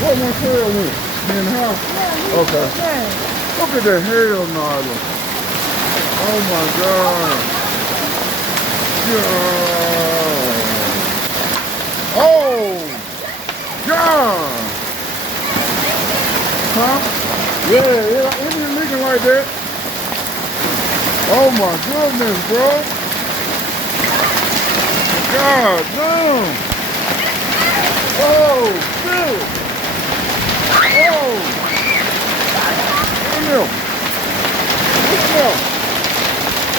What one tail went? In the house? Yeah, Okay. yeah. Look at that hell, Nyla. Oh my God. God. Oh God. Huh? Yeah, it ain't leaking like that. Oh my goodness, bro. God damn. Oh shit. Oh. Damn. Damn.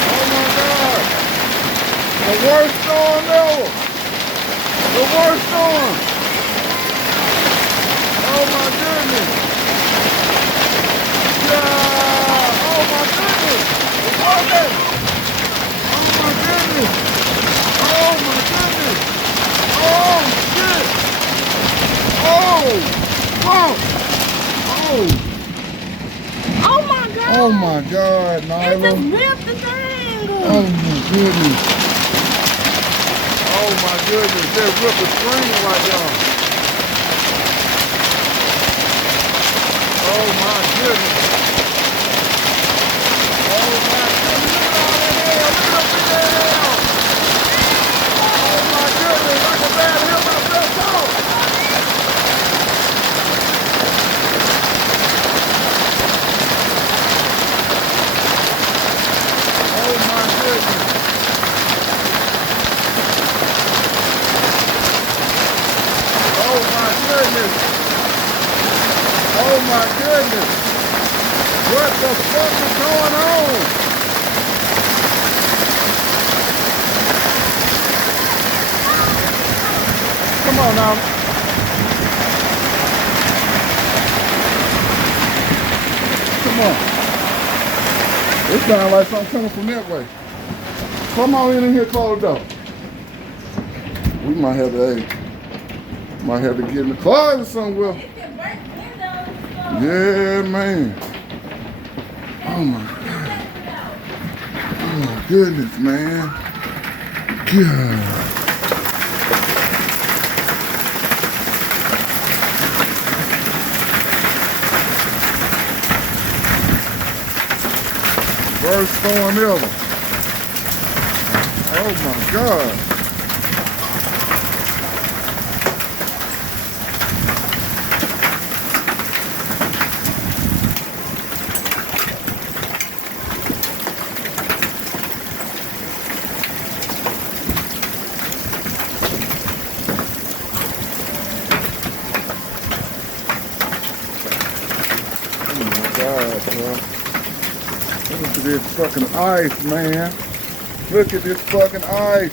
Oh my God. The worst storm ever. The worst storm. Oh my goodness. Yeah. Oh my goodness. It's working. Oh my goodness. Oh my goodness. Oh shit. Oh. Fuck. Oh. Oh my God. Oh my God, It Nyla. just ripped the thing. Oh my goodness. Oh my goodness. That ripped the screen right there. Oh my goodness. Oh my goodness. Look at all that hell. Look at that hell. Oh my goodness. I can barely hear myself talk. Oh my goodness. Oh my goodness. Oh my goodness. What the fuck is going on? Come on now. Come on. It sounds like something coming from that way. Come on in here, close the door. We might have to, get in the closet somewhere. Yeah, man. Oh my God. Oh my goodness, man. God. Worst storm ever. Oh my God. Oh my God, bro. Look at this fucking ice, man. Look at this fucking ice.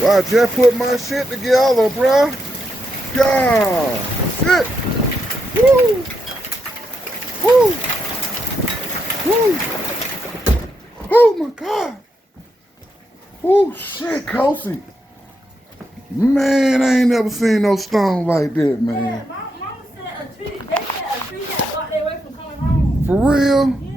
Well, I just put my shit together, bro. God. Shit. Woo. Woo. Woo. Oh my God. Oh shit, Kosi. Man, I ain't never seen no storm like that, man. Yeah, my mama said they said a tree got blocked their way from coming home. For real? Yeah.